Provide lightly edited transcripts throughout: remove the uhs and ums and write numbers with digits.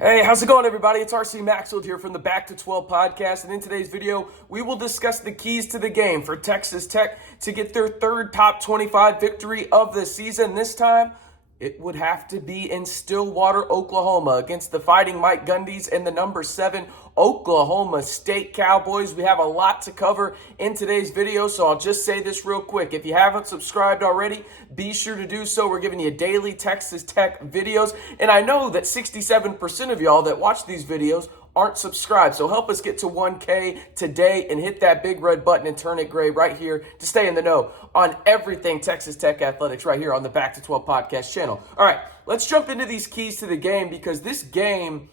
Hey, how's it going, everybody? It's RC Maxfield here from the Back to 12 podcast, and in today's video, we will discuss the keys to the game for Texas Tech to get their third top 25 victory of the season. This time, it would have to be in Stillwater, Oklahoma, against the Fighting Mike Gundys and the number 7 Oklahoma State Cowboys. We have a lot to cover in today's video, so I'll just say this real quick. If you haven't subscribed already, be sure to do so. We're giving you daily Texas Tech videos, and I know that 67% of y'all that watch these videos aren't subscribed, so help us get to 1K today and hit that big red button and turn it gray right here to stay in the know on everything Texas Tech athletics right here on the Back to 12 podcast channel. All right, let's jump into these keys to the game because this game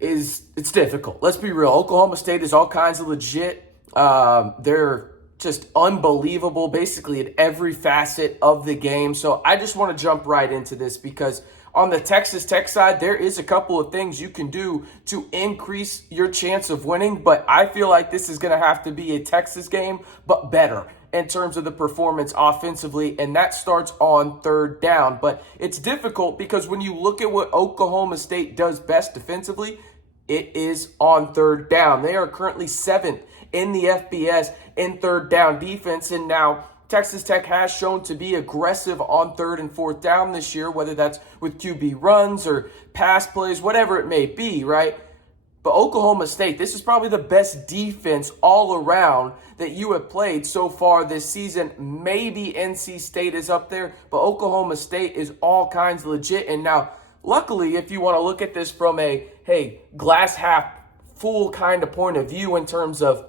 it's difficult. Let's be real. Oklahoma State is all kinds of legit. They're just unbelievable basically at every facet of the game. So I just want to jump right into this because on the Texas Tech side, there is a couple of things you can do to increase your chance of winning, but I feel like this is going to have to be a Texas game, but better in terms of the performance offensively, and that starts on third down. But it's difficult because when you look at what Oklahoma State does best defensively, it is on third down. They are currently 7th in the FBS in third down defense, and now Texas Tech has shown to be aggressive on third and fourth down this year, whether that's with QB runs or pass plays, whatever it may be, right? But Oklahoma State, this is probably the best defense all around that you have played so far this season. Maybe NC State is up there, but Oklahoma State is all kinds of legit. And now, luckily, if you want to look at this from a, hey, glass half full kind of point of view in terms of,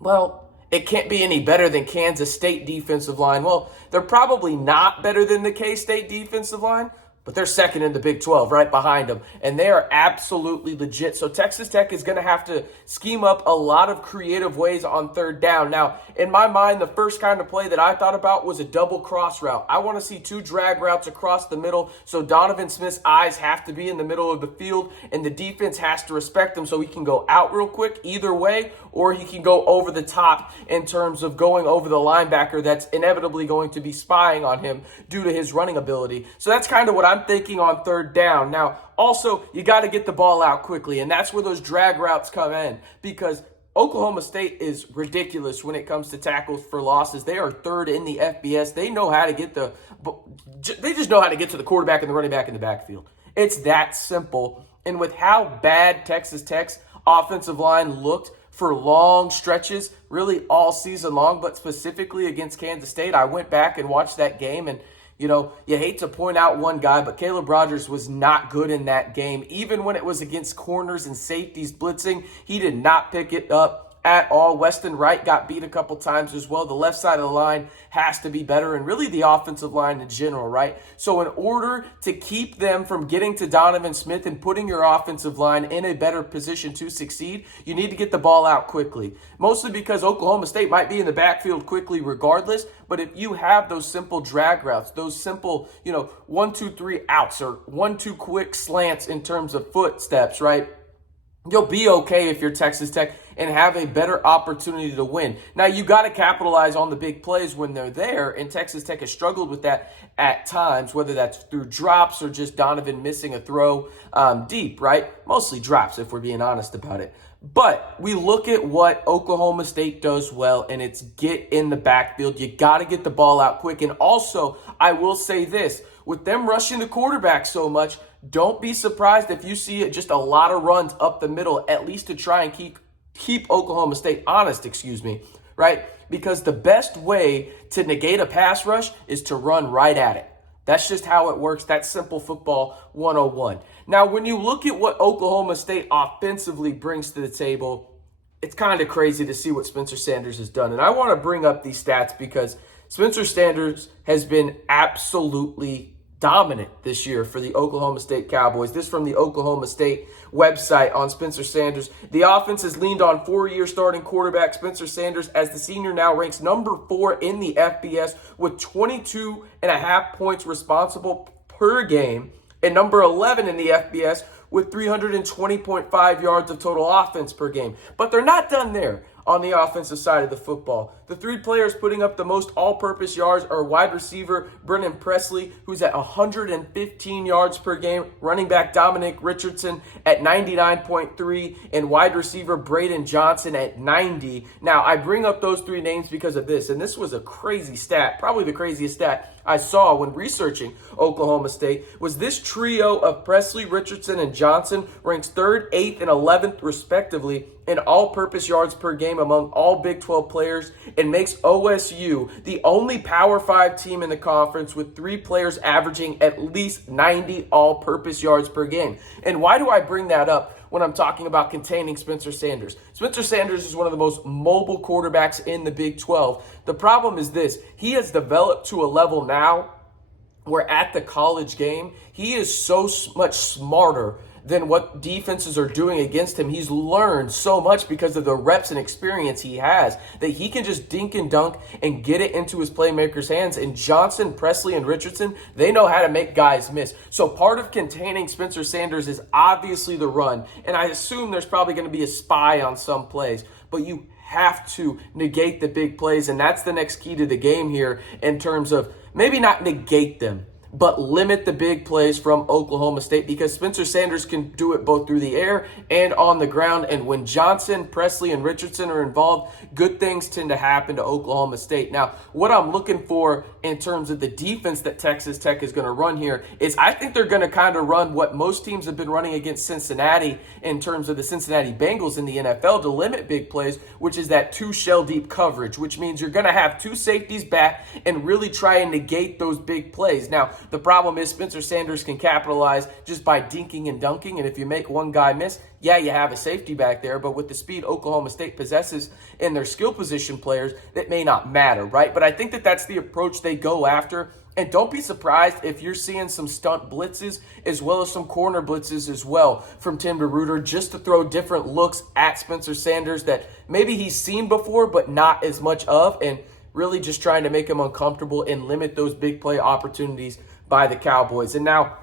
well, it can't be any better than Kansas State defensive line. Well, they're probably not better than the K-State defensive line, but they're second in the Big 12 right behind them, and they are absolutely legit. So Texas Tech is going to have to scheme up a lot of creative ways on third down. Now, in my mind, the first kind of play that I thought about was a double cross route. I want to see 2 drag routes across the middle, so Donovan Smith's eyes have to be in the middle of the field, and the defense has to respect him so he can go out real quick either way, or he can go over the top in terms of going over the linebacker that's inevitably going to be spying on him due to his running ability. So that's kind of what I'm thinking on third down. Now, also, you got to get the ball out quickly, and that's where those drag routes come in because Oklahoma State is ridiculous when it comes to tackles for losses. They are third in the FBS. They know how to get they just know how to get to the quarterback and the running back in the backfield. It's that simple. And with how bad Texas Tech's offensive line looked for long stretches, really all season long, but specifically against Kansas State, I went back and watched that game, and you know, you hate to point out one guy, but Caleb Rogers was not good in that game. Even when it was against corners and safeties blitzing, he did not pick it up at all. Weston Wright got beat a couple times as well. The left side of the line has to be better, and really the offensive line in general, right? So in order to keep them from getting to Donovan Smith and putting your offensive line in a better position to succeed, you need to get the ball out quickly. Mostly because Oklahoma State might be in the backfield quickly regardless, but if you have those simple drag routes, those simple, 1, 2, 3 outs or 1, 2 quick slants in terms of footsteps, right? You'll be okay if you're Texas Tech and have a better opportunity to win. Now, you got to capitalize on the big plays when they're there, and Texas Tech has struggled with that at times, whether that's through drops or just Donovan missing a throw deep, right? Mostly drops, if we're being honest about it. But we look at what Oklahoma State does well, and it's get in the backfield. You got to get the ball out quick. And also, I will say this, with them rushing the quarterback so much, don't be surprised if you see just a lot of runs up the middle, at least to try and keep Oklahoma State honest, right? Because the best way to negate a pass rush is to run right at it. That's just how it works. That's simple football 101. Now, when you look at what Oklahoma State offensively brings to the table, it's kind of crazy to see what Spencer Sanders has done. And I want to bring up these stats because Spencer Sanders has been absolutely dominant this year for the Oklahoma State Cowboys. This from the Oklahoma State website on Spencer Sanders. The offense has leaned on 4-year starting quarterback Spencer Sanders as the senior now ranks number 4 in the FBS with 22.5 points responsible per game and number 11 in the FBS with 320.5 yards of total offense per game. But they're not done there on the offensive side of the football. The three players putting up the most all-purpose yards are wide receiver Brennan Presley, who's at 115 yards per game, running back Dominic Richardson at 99.3, and wide receiver Braden Johnson at 90. Now, I bring up those three names because of this, and this was a crazy stat, probably the craziest stat I saw when researching Oklahoma State, was this trio of Presley, Richardson, and Johnson ranks 3rd, 8th, and 11th respectively in all-purpose yards per game among all Big 12 players, and makes OSU the only Power 5 team in the conference with 3 players averaging at least 90 all-purpose yards per game. And why do I bring that up when I'm talking about containing Spencer Sanders? Spencer Sanders is one of the most mobile quarterbacks in the Big 12. The problem is this: he has developed to a level now where at the college game, he is so much smarter than what defenses are doing against him. He's learned so much because of the reps and experience he has that he can just dink and dunk and get it into his playmakers' hands. And Johnson, Presley, and Richardson, they know how to make guys miss. So part of containing Spencer Sanders is obviously the run. And I assume there's probably going to be a spy on some plays, but you have to negate the big plays. And that's the next key to the game here in terms of maybe not negate them, but limit the big plays from Oklahoma State, because Spencer Sanders can do it both through the air and on the ground. And when Johnson, Presley, and Richardson are involved, good things tend to happen to Oklahoma State. Now, what I'm looking for in terms of the defense that Texas Tech is going to run here is I think they're going to kind of run what most teams have been running against Cincinnati in terms of the Cincinnati Bengals in the NFL to limit big plays, which is that 2 shell deep coverage, which means you're going to have 2 safeties back and really try and negate those big plays. Now, the problem is Spencer Sanders can capitalize just by dinking and dunking, and if you make one guy miss, yeah, you have a safety back there, but with the speed Oklahoma State possesses in their skill position players, that may not matter, right? But I think that that's the approach they go after, and don't be surprised if you're seeing some stunt blitzes as well as some corner blitzes as well from Tim DeRuyter, just to throw different looks at Spencer Sanders that maybe he's seen before but not as much of, and really just trying to make him uncomfortable and limit those big play opportunities by the Cowboys. And now,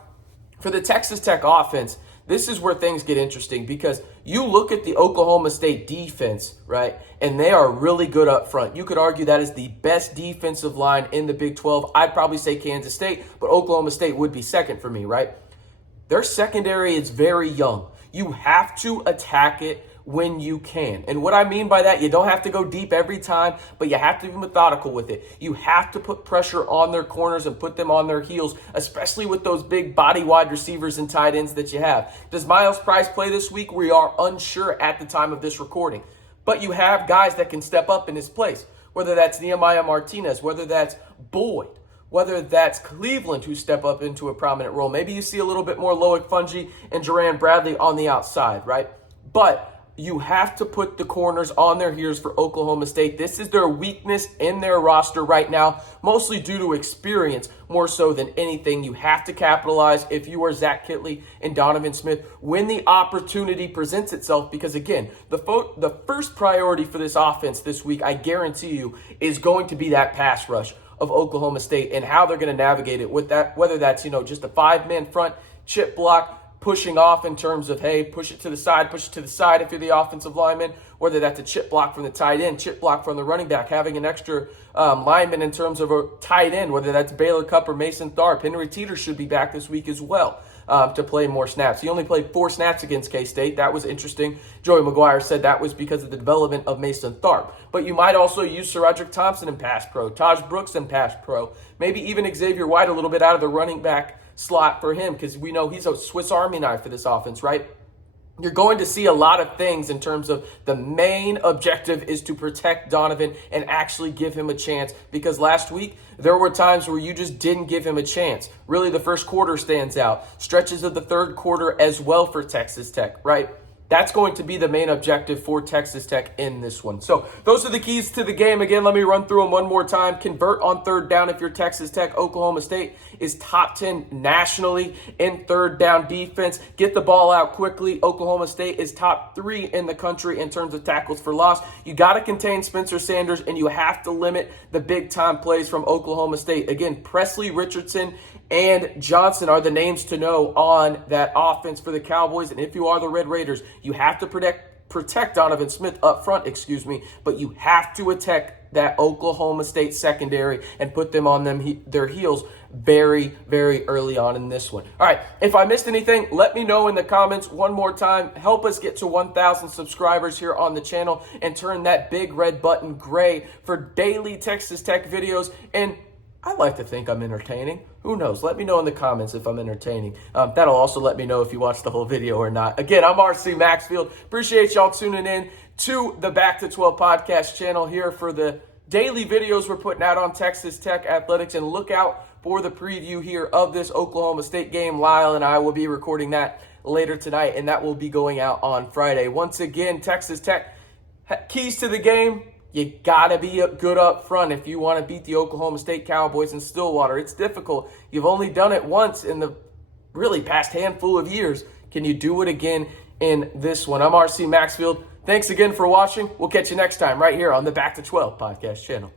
for the Texas Tech offense, this is where things get interesting, because you look at the Oklahoma State defense, right, and they are really good up front. You could argue that is the best defensive line in the Big 12. I'd probably say Kansas State, but Oklahoma State would be second for me, right? Their secondary is very young. You have to attack it when you can. And what I mean by that, you don't have to go deep every time, but you have to be methodical with it. You have to put pressure on their corners and put them on their heels, especially with those big body wide receivers and tight ends that you have. Does Miles Price play this week? We are unsure at the time of this recording. But you have guys that can step up in his place, whether that's Nehemiah Martinez, whether that's Boyd, whether that's Cleveland, who step up into a prominent role. Maybe you see a little bit more Loic Fouonji and Jerand Bradley on the outside, right? But you have to put the corners on their heels for Oklahoma State. This is their weakness in their roster right now, mostly due to experience more so than anything. You have to capitalize if you are Zach Kittley and Donovan Smith when the opportunity presents itself, because again, the first priority for this offense this week, I guarantee you, is going to be that pass rush of Oklahoma State and how they're going to navigate it with that, whether that's, just a 5-man front, chip block, pushing off in terms of, hey, push it to the side if you're the offensive lineman, whether that's a chip block from the tight end, chip block from the running back, having an extra lineman in terms of a tight end, whether that's Baylor Cupp or Mason Tharp. Henry Teeter should be back this week as well to play more snaps. He only played 4 snaps against K-State. That was interesting. Joey McGuire said that was because of the development of Mason Tharp. But you might also use Sir Roderick Thompson in pass pro, Taj Brooks in pass pro, maybe even Xavier White a little bit out of the running back slot for him, because we know he's a Swiss Army knife for this offense, right? You're going to see a lot of things in terms of the main objective is to protect Donovan and actually give him a chance, because last week there were times where you just didn't give him a chance. Really, the first quarter stands out. Stretches of the third quarter as well for Texas Tech, right? That's going to be the main objective for Texas Tech in this one. So those are the keys to the game. Again, let me run through them one more time. Convert on third down if you're Texas Tech. Oklahoma State is top 10 nationally in third down defense. Get the ball out quickly. Oklahoma State is top 3 in the country in terms of tackles for loss. You got to contain Spencer Sanders, and you have to limit the big-time plays from Oklahoma State. Again, Presley, Richardson, and Johnson are the names to know on that offense for the Cowboys. And if you are the Red Raiders, you have to protect Donovan Smith up front, but you have to attack that Oklahoma State secondary and put them on their heels very, very early on in this one. All right, if I missed anything, let me know in the comments one more time. Help us get to 1,000 subscribers here on the channel and turn that big red button gray for daily Texas Tech videos. And I like to think I'm entertaining. Who knows? Let me know in the comments if I'm entertaining. That'll also let me know if you watched the whole video or not. Again, I'm RC Maxfield. Appreciate y'all tuning in to the Back to 12 podcast channel here for the daily videos we're putting out on Texas Tech athletics. And look out for the preview here of this Oklahoma State game. Lyle and I will be recording that later tonight, and that will be going out on Friday. Once again, Texas Tech, keys to the game. You got to be good up front if you want to beat the Oklahoma State Cowboys in Stillwater. It's difficult. You've only done it once in the really past handful of years. Can you do it again in this one? I'm RC Maxfield. Thanks again for watching. We'll catch you next time right here on the Back to 12 podcast channel.